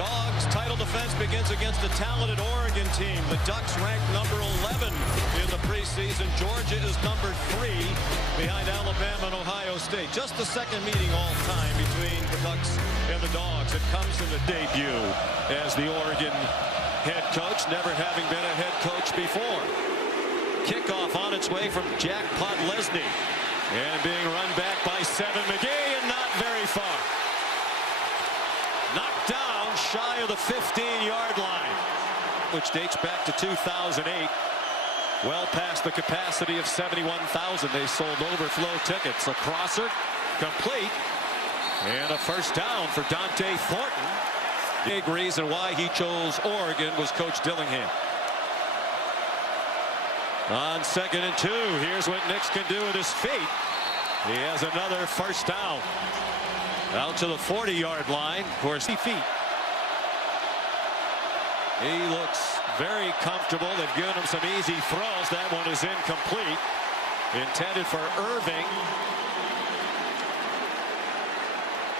Dogs title defense begins against a talented Oregon team. The Ducks ranked number 11 in the preseason. Georgia is number 3 behind Alabama and Ohio State. Just the second meeting all time between the Ducks and the Dogs. It comes in the debut as the Oregon head coach, never having been a head coach before. Kickoff on its way from Jack Podlesny and being run back by Seven McGee, and not very far. Knocked down shy of the 15-yard line, which dates back to 2008. Well past the capacity of 71,000. They sold overflow tickets. A crosser, complete, and a first down for Dante Thornton. Big reason why he chose Oregon was Coach Dillingham. On 2nd and 2, here's what Nix can do with his feet. He has another first down. Out to the 40-yard line. Of course, feet. He looks very comfortable. They've given him some easy throws. That one is incomplete. Intended for Irving.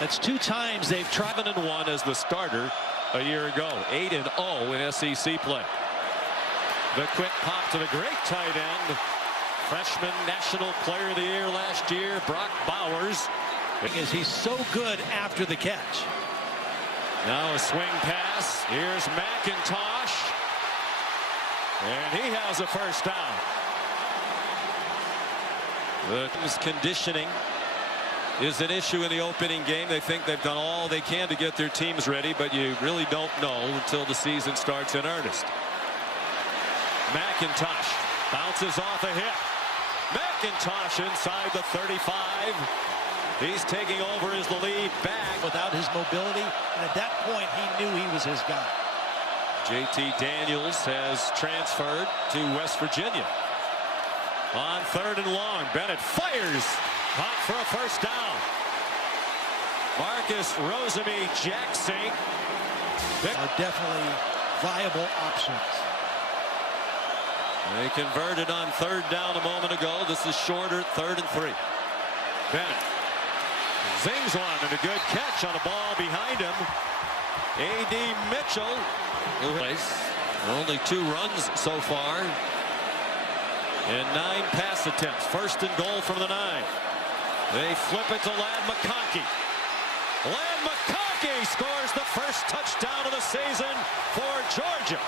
That's 2 times they've tried. 7-1 as the starter a year ago. 8-0 in SEC play. The quick pop to the great tight end. Freshman National Player of the Year last year, Brock Bowers. Because he's so good after the catch. Now a swing pass. Here's McIntosh. And he has a first down. The conditioning is an issue in the opening game. They think they've done all they can to get their teams ready, but you really don't know until the season starts in earnest. McIntosh bounces off a hit. McIntosh inside the 35. He's taking over as the lead back without his mobility, and at that point he knew he was his guy. JT Daniels has transferred to West Virginia. On 3rd and long, Bennett fires, caught for a first down. Marcus Rosemy-Jackson are definitely viable options. They converted on 3rd down a moment ago. This is shorter, 3rd and 3. Bennett zings one, and a good catch on a ball behind him. A.D. Mitchell, who has only 2 runs so far and 9 pass attempts. 1st and goal from the 9. They flip it to Ladd McConkey. Ladd McConkey scores the first touchdown of the season for Georgia.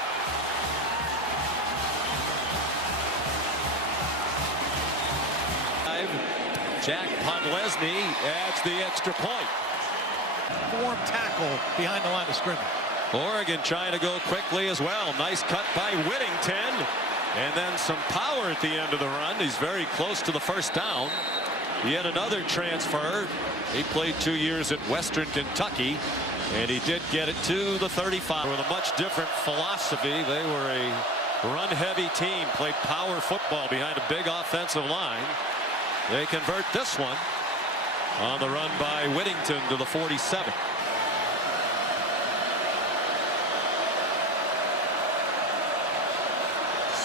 Jack Podlesny adds the extra point. Warm tackle behind the line of scrimmage. Oregon trying to go quickly as well. Nice cut by Whittington. And then some power at the end of the run. He's very close to the first down. Yet another transfer. He played 2 years at Western Kentucky. And he did get it to the 35 with a much different philosophy. They were a run-heavy team. Played power football behind a big offensive line. They convert this one on the run by Whittington to the 47.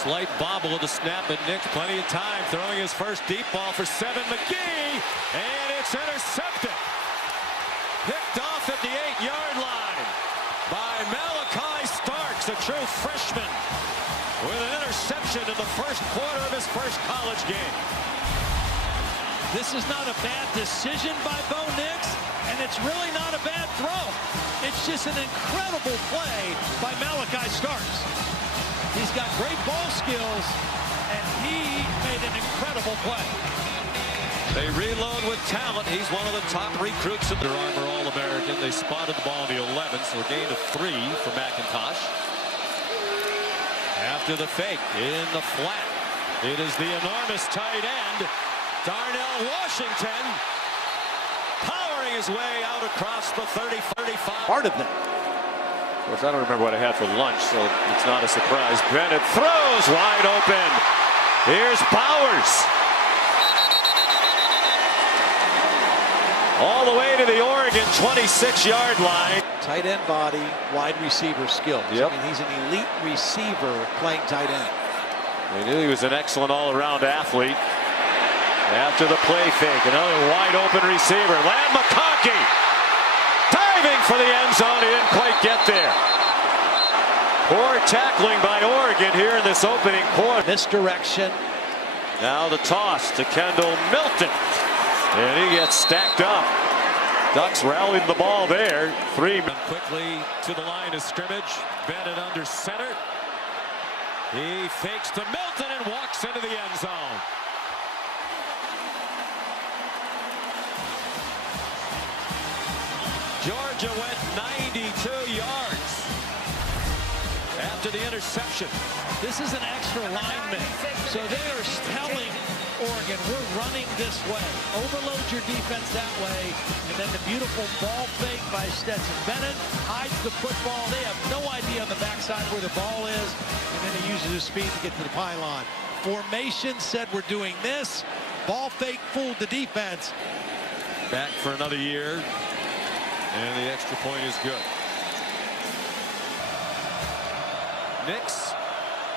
Slight bobble of the snap, and Nix plenty of time throwing his first deep ball for Seven McGee, and it's intercepted. Picked off at the 8-yard line by Malachi Starks, a true freshman, with an interception in the first quarter of his first college game. This is not a bad decision by Bo Nix, and it's really not a bad throw. It's just an incredible play by Malachi Starks. He's got great ball skills, and he made an incredible play. They reload with talent. He's one of the top recruits in their Armor All-American. They spotted the ball in the 11th, so a gain of 3 for McIntosh. After the fake, in the flat, it is the enormous tight end, Darnell Washington, powering his way out across the 30-35. Part of that. Of course, I don't remember what I had for lunch, so it's not a surprise. Bennett throws wide open. Here's Bowers. All the way to the Oregon 26-yard line. Tight end body, wide receiver skills. Yep. I mean, he's an elite receiver playing tight end. They knew he was an excellent all-around athlete. After the play fake, another wide open receiver. Ladd McConkey diving for the end zone. He didn't quite get there. tackling by Oregon here in this opening quarter. Misdirection. Now the toss to Kendall Milton. And he gets stacked up. Ducks rallied the ball there. Three. Quickly to the line of scrimmage. Bennett under center. He fakes to Milton and walks into the end zone. Georgia went 92 yards after the interception. This is an extra lineman. So they are telling Oregon, we're running this way. Overload your defense that way. And then the beautiful ball fake by Stetson Bennett hides the football. They have no idea on the backside where the ball is. And then he uses his speed to get to the pylon. Formation said we're doing this. Ball fake fooled the defense. Back for another year. And the extra point is good. Nix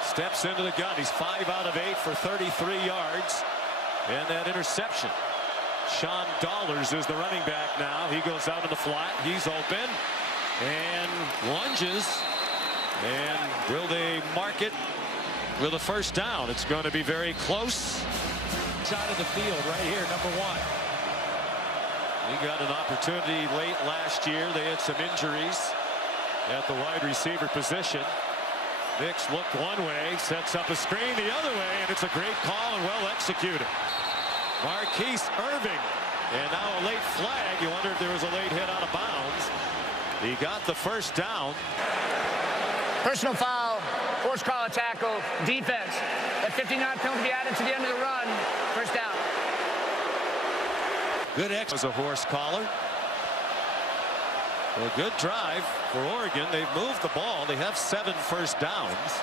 steps into the gun. He's 5 out of 8 for 33 yards. And that interception. Sean Dollars is the running back now. He goes out in the flat. He's open. And lunges. And will they mark it with a first down? It's going to be very close. Side of the field right here, number 1. He got an opportunity late last year. They had some injuries at the wide receiver position. Nix looked one way, sets up a screen the other way, and it's a great call and well executed. Marquise Irving, and now a late flag. You wonder if there was a late hit out of bounds. He got the first down. Personal foul, forced call a tackle, defense. That 59 penalty added to the end of the run. First down. Good X was a horse collar. A good drive for Oregon. They've moved the ball. They have 7 first downs.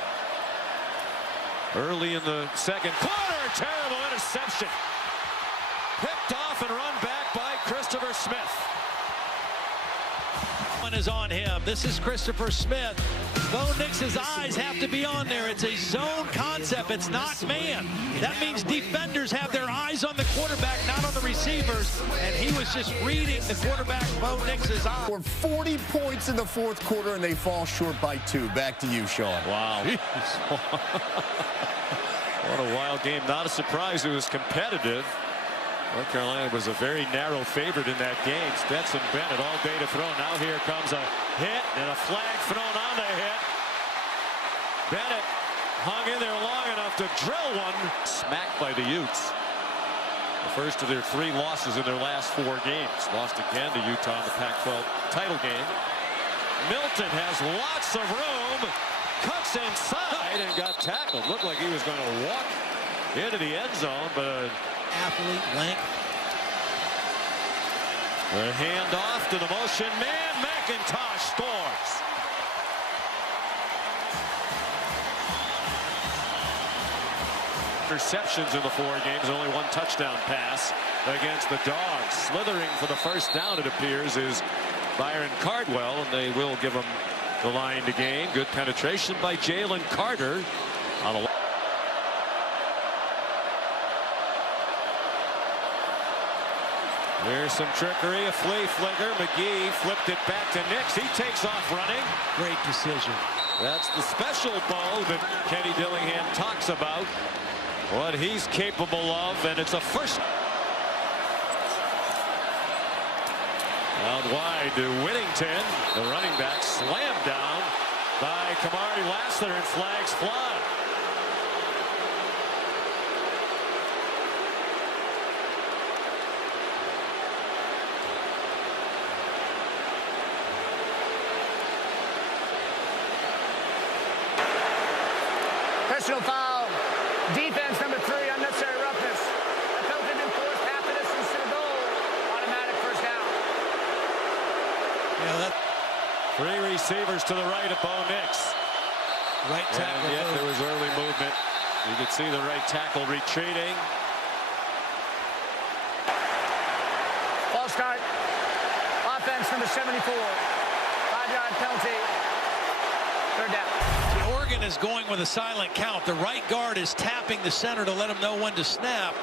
Early in the second quarter, terrible interception. Picked off and run back by Christopher Smith. One is on him. This is Christopher Smith. Bo Nix's eyes have to be on there. It's a zone concept. It's not man. That means defenders have their eyes on the quarterback, not on the receivers. And he was just reading the quarterback, Bo Nix's eyes. For 40 points in the fourth quarter, and they fall short by 2. Back to you, Sean. Wow. What a wild game. Not a surprise. It was competitive. North Carolina was a very narrow favorite in that game. Stetson Bennett all day to throw. Now here comes a hit and a flag thrown on the hit. Bennett hung in there long enough to drill one. Smacked by the Utes. The first of their 3 losses in their last 4 games. Lost again to Utah in the Pac-12 title game. Milton has lots of room. Cuts inside and got tackled. Looked like he was going to walk into the end zone, but Athlete length. the handoff to the motion man. McIntosh scores. Interceptions in the 4 games, only 1 touchdown pass against the Dogs. Slithering for the first down, it appears, is Byron Cardwell, and they will give him the line to gain. Good penetration by Jalen Carter on a There's some trickery, a flea flicker. McGee flipped it back to Nix. He takes off running. Great decision. That's the special Bo that Kenny Dillingham talks about. What he's capable of, and it's a first. Out wide to Whittington. The running back slammed down by Kamari Lassiter, and flags fly. Personal foul, defense number 3, unnecessary roughness. Penalty been forced half the distance to the goal. Automatic first down. Yeah, that 3 receivers to the right of Bo Nix. right tackle. And yet there was early movement. You could see the right tackle retreating. Ball start. Offense number 74. 5-yard penalty. Third down. Oregon is going with a silent count. The right guard is tapping the center to let him know when to snap.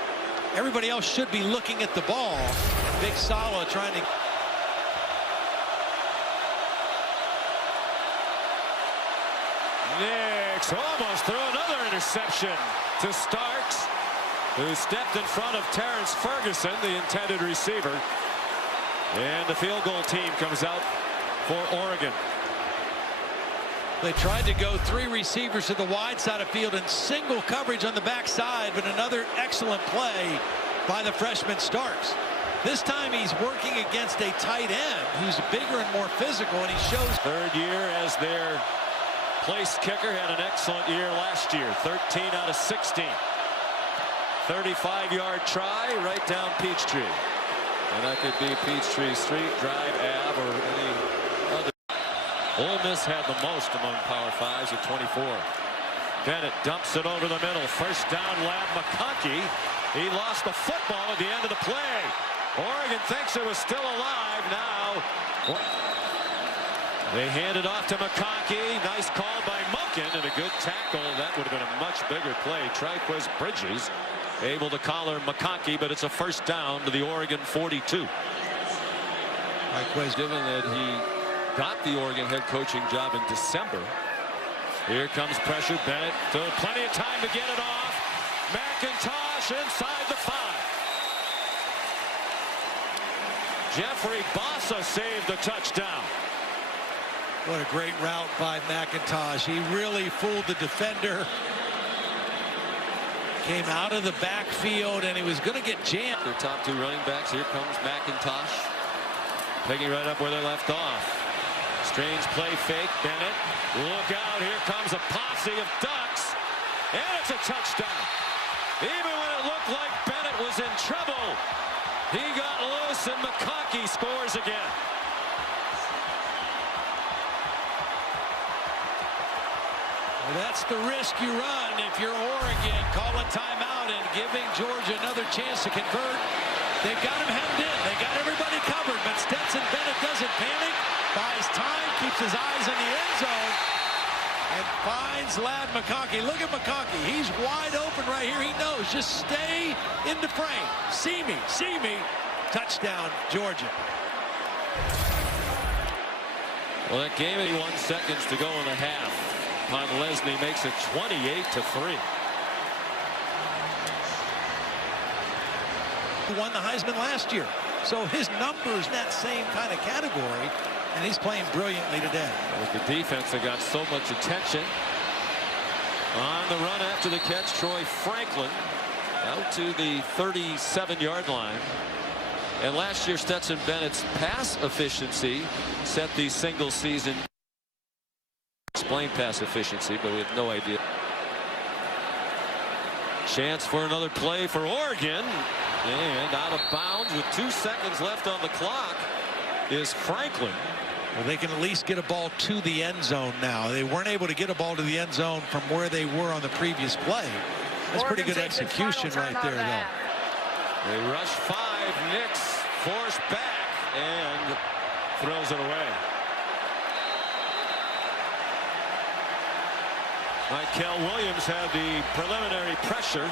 Everybody else should be looking at the ball. And Big Sala trying to. Nix almost threw another interception to Starks, who stepped in front of Terrence Ferguson, the intended receiver. And the field goal team comes out for Oregon. They tried to go 3 receivers to the wide side of field in single coverage on the backside, but another excellent play by the freshman Starks. This time he's working against a tight end who's bigger and more physical, and he shows. Third year as their place kicker, had an excellent year last year. 13 out of 16. 35-yard try right down Peachtree. And that could be Peachtree Street, Drive, Ave, or any other. Ole Miss had the most among Power Fives at 24. Bennett dumps it over the middle. First down, Ladd McConkey. He lost the football at the end of the play. Oregon thinks it was still alive now. They hand it off to McConkey. Nice call by Monken and a good tackle. That would have been a much bigger play. Triquez Bridges able to collar McConkey, but it's a first down to the Oregon 42. Triquez, given that he got the Oregon head coaching job in December. Here comes pressure. Bennett, so plenty of time to get it off. McIntosh inside the 5. Jeffrey Bossa saved the touchdown. what a great route by McIntosh. He really fooled the defender. Came out of the backfield, and he was going to get jammed. Their top 2 running backs. Here comes McIntosh. Picking right up where they left off. Strange play fake. Bennett. Look out. Here comes a posse of Ducks. And it's a touchdown. Even when it looked like Bennett was in trouble, he got loose, and McConkey scores again. Well, that's the risk you run if you're Oregon, calling timeout and giving Georgia another chance to convert. They've got him hemmed in. They got everybody covered, but Stetson Bennett doesn't panic, buys time, keeps his eyes in the end zone, and finds Ladd McConkey. Look at McConkey. He's wide open right here. He knows. Just stay in the frame. See me. See me. Touchdown, Georgia. Well, that game, 81 seconds to go in the half. Lesney makes it 28-3. He won the Heisman last year, so his numbers in that same kind of category, and he's playing brilliantly today. With the defense that got so much attention. On the run after the catch, Troy Franklin out to the 37-yard line. And last year, Stetson Bennett's pass efficiency set the single season. Explain pass efficiency, but we have no idea. Chance for another play for Oregon. And out of bounds with 2 seconds left on the clock is Franklin. Well, they can at least get a ball to the end zone now. They weren't able to get a ball to the end zone from where they were on the previous play. That's pretty good execution right there, though. They rush 5. Nix forced back and throws it away. Michael Williams had the preliminary pressure.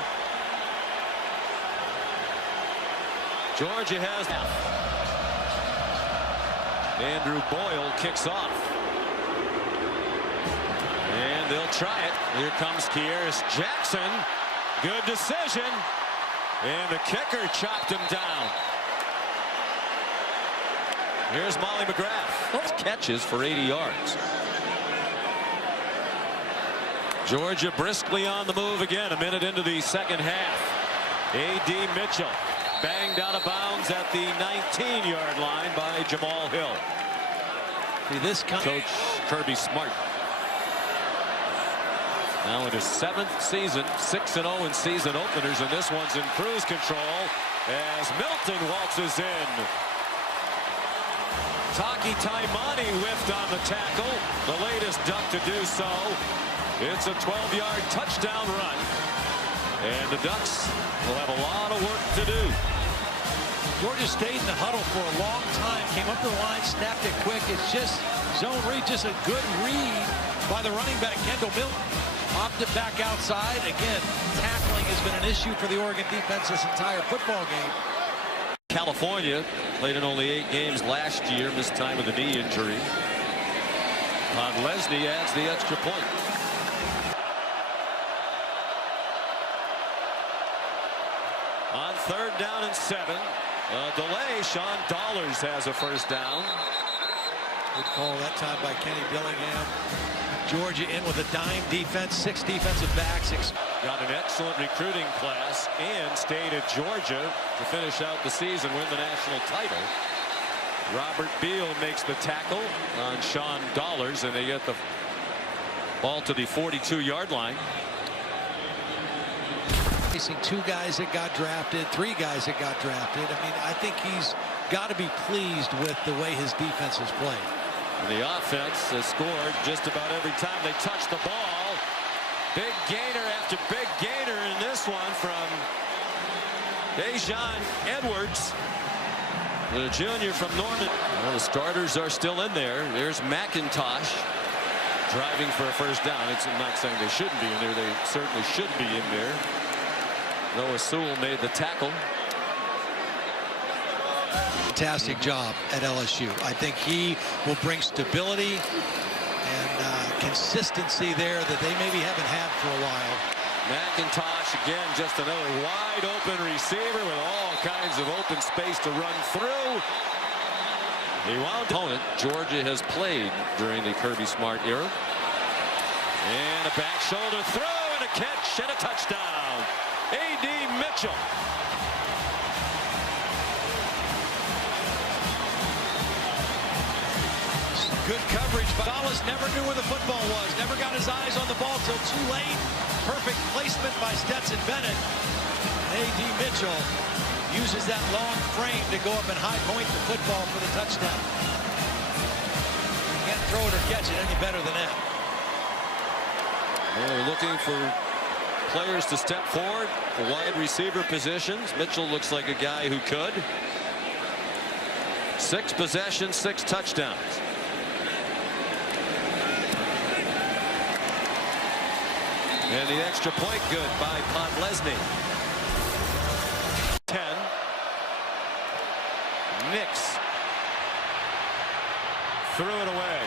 Georgia has. Andrew Boyle kicks off. And they'll try it. Here comes Kearis Jackson. Good decision. And the kicker chopped him down. Here's Molly McGrath. Catches for 80 yards. Georgia briskly on the move again, a minute into the second half. A.D. Mitchell banged out of bounds at the 19-yard line by Jamal Hill. See, this Coach Kirby Smart. Now in his 7th season, 6-0 in season openers, and this one's in cruise control as Milton waltzes in. Taki Taimani whiffed on the tackle, the latest Duck to do so. It's a 12-yard touchdown run, and the Ducks will have a lot of work to do. Georgia stayed in the huddle for a long time, came up to the line, snapped it quick. It's just zone read, just a good read by the running back, Kendall Milton. Opted back outside. Again, tackling has been an issue for the Oregon defense this entire football game. California played in only 8 games last year, missed time with a knee injury. Lesney adds the extra point. 3rd down and 7. Delay. Sean Dollars has a first down. Good call that time by Kenny Dillingham. Georgia in with a dime defense, 6 defensive backs. Got an excellent recruiting class and stayed at Georgia to finish out the season, win the national title. Robert Beal makes the tackle on Sean Dollars, and they get the ball to the 42-yard line. Facing 2 guys that got drafted, 3 guys that got drafted. I mean, I think he's got to be pleased with the way his defense has played. And the offense has scored just about every time they touch the ball. Big gainer after big gainer in this one from Daijun Edwards, the junior from Norman. Well, the starters are still in there. There's McIntosh driving for a first down. I'm not saying they shouldn't be in there. They certainly should be in there. Noah Sewell made the tackle. Fantastic job at LSU. I think he will bring stability and consistency there that they maybe haven't had for a while. McIntosh again, just another wide open receiver with all kinds of open space to run through. He wound opponent Georgia has played during the Kirby Smart era. And a back shoulder throw and a catch and a touchdown. A.D. Mitchell. Good coverage. Gonzalez never knew where the football was. Never got his eyes on the ball till too late. Perfect placement by Stetson Bennett. A.D. Mitchell uses that long frame to go up and high point the football for the touchdown. You can't throw it or catch it any better than that. Well, they're looking for players to step forward for wide receiver positions. Mitchell looks like a guy who could. 6 possessions, 6 touchdowns. And the extra point good by Podlesny. 10. Nix threw it away.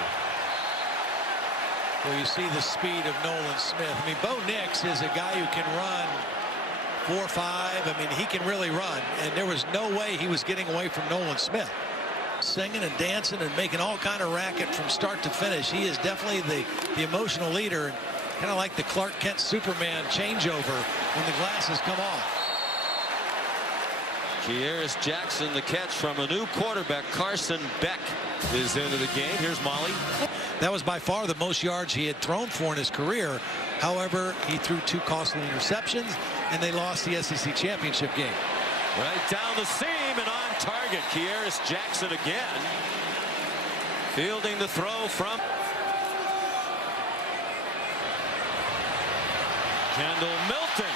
Well, you see the speed of Nolan Smith. I mean, Bo Nix is a guy who can run 4.5. I mean, he can really run. And there was no way he was getting away from Nolan Smith. Singing and dancing and making all kind of racket from start to finish. He is definitely the emotional leader. Kind of like the Clark Kent Superman changeover when the glasses come off. Kearis Jackson, the catch from a new quarterback. Carson Beck is into the game. Here's Molly. That was by far the most yards he had thrown for in his career. However, he threw 2 costly interceptions, and they lost the SEC championship game. Right down the seam and on target. Kearis Jackson again. Fielding the throw from Kendall Milton.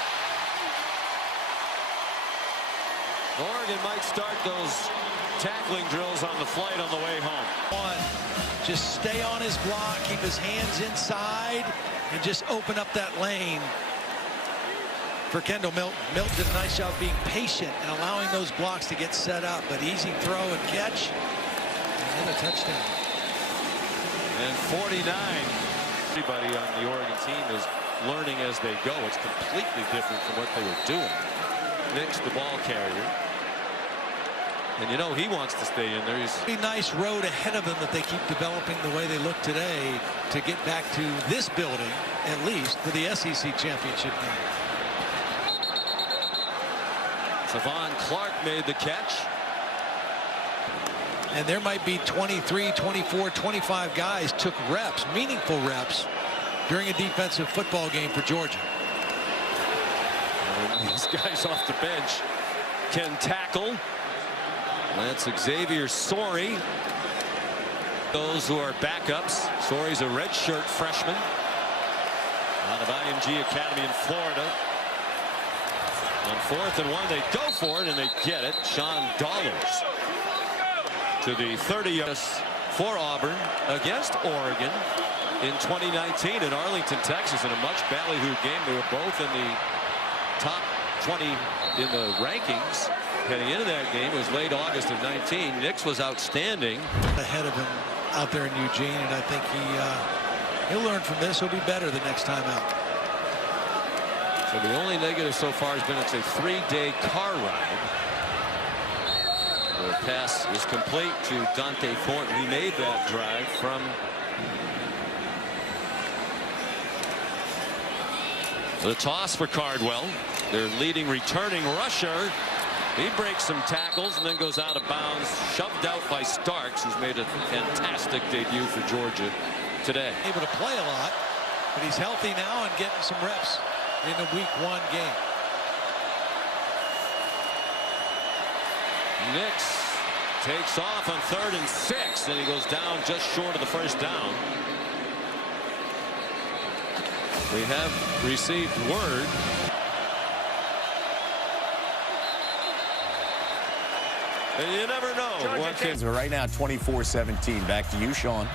Oregon might start those tackling drills on the flight on the way home. Just stay on his block, keep his hands inside, and just open up that lane for Kendall Milton. Milton did a nice job being patient and allowing those blocks to get set up, but easy throw and catch, and then a touchdown. And 49. Everybody on the Oregon team is learning as they go. It's completely different from what they were doing. Nix, the ball carrier. And you know he wants to stay in there. He's a nice road ahead of them that they keep developing the way they look today to get back to this building, at least, for the SEC championship game. Savon Clark made the catch. And there might be 23, 24, 25 guys took reps, meaningful reps, during a defensive football game for Georgia. And these guys off the bench can tackle. That's Xavier Sorey. Those who are backups. Sorey's a redshirt freshman out of IMG Academy in Florida. On 4th and 1, they go for it and they get it. Sean Dollars to the 30 for Auburn against Oregon in 2019 in Arlington, Texas, in a much ballyhooed game. They were both in the top 20 in the rankings heading into that game. It was late August of 19. Nix was outstanding. Ahead of him out there in Eugene, and I think he'll learn from this. He'll be better the next time out. So the only negative so far has been it's a 3-day car ride. The pass is complete to Dante Thornton. He made that drive from the toss for Cardwell. Their leading returning rusher. He breaks some tackles and then goes out of bounds, shoved out by Starks, who's made a fantastic debut for Georgia today. Able to play a lot, but he's healthy now and getting some reps in the Week 1 game. Nix takes off on 3rd and 6, and he goes down just short of the first down. We have received word. And you never know. Right now, 24-17. Back to you, Sean.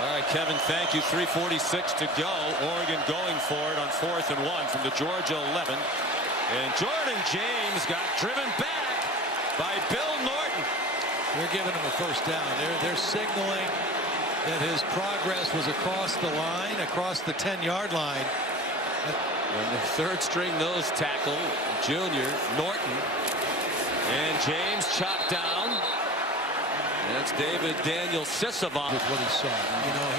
All right, Kevin, thank you. 3:46 to go. Oregon going for it on 4th and 1 from the Georgia 11. And Jordan James got driven back by Bill Norton. They're giving him a first down. They're signaling that his progress was across the line, across the 10-yard line. And the 3rd string nose tackle, junior Norton. And James chopped down. That's David Daniel Sisavon. With what he saw. You know,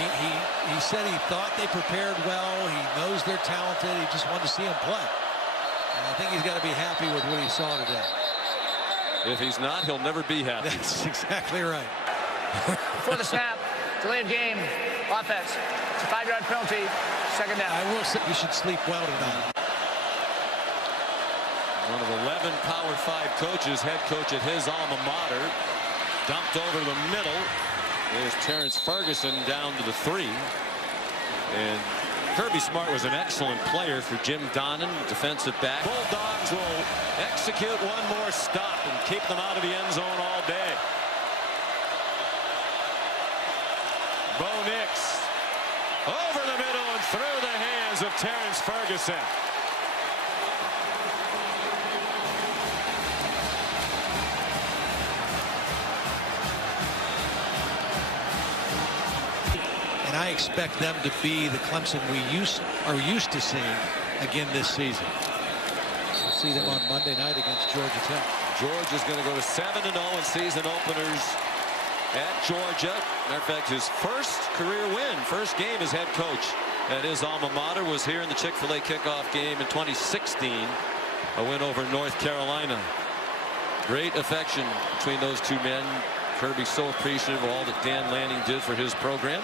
he said he thought they prepared well. He knows they're talented. He just wanted to see them play. And I think he's got to be happy with what he saw today. If he's not, he'll never be happy. That's exactly right. Before the snap, delayed game, offense. It's a 5-yard penalty, 2nd down. I will say you should sleep well tonight. One of 11 Power 5 coaches, head coach at his alma mater. Dumped over the middle. There's Terrence Ferguson down to the 3. And Kirby Smart was an excellent player for Jim Donnan, defensive back. Bulldogs will execute one more stop and keep them out of the end zone all day. Bo Nix over the middle and through the hands of Terrence Ferguson. And I expect them to be the Clemson we are used to seeing again this season. We'll see them on Monday night against Georgia Tech. Georgia's going to go to 7-0 in season openers at Georgia. Matter of fact, his first career win, first game as head coach at his alma mater was here in the Chick-fil-A kickoff game in 2016. A win over North Carolina. Great affection between those two men. Kirby so appreciative of all that Dan Lanning did for his program.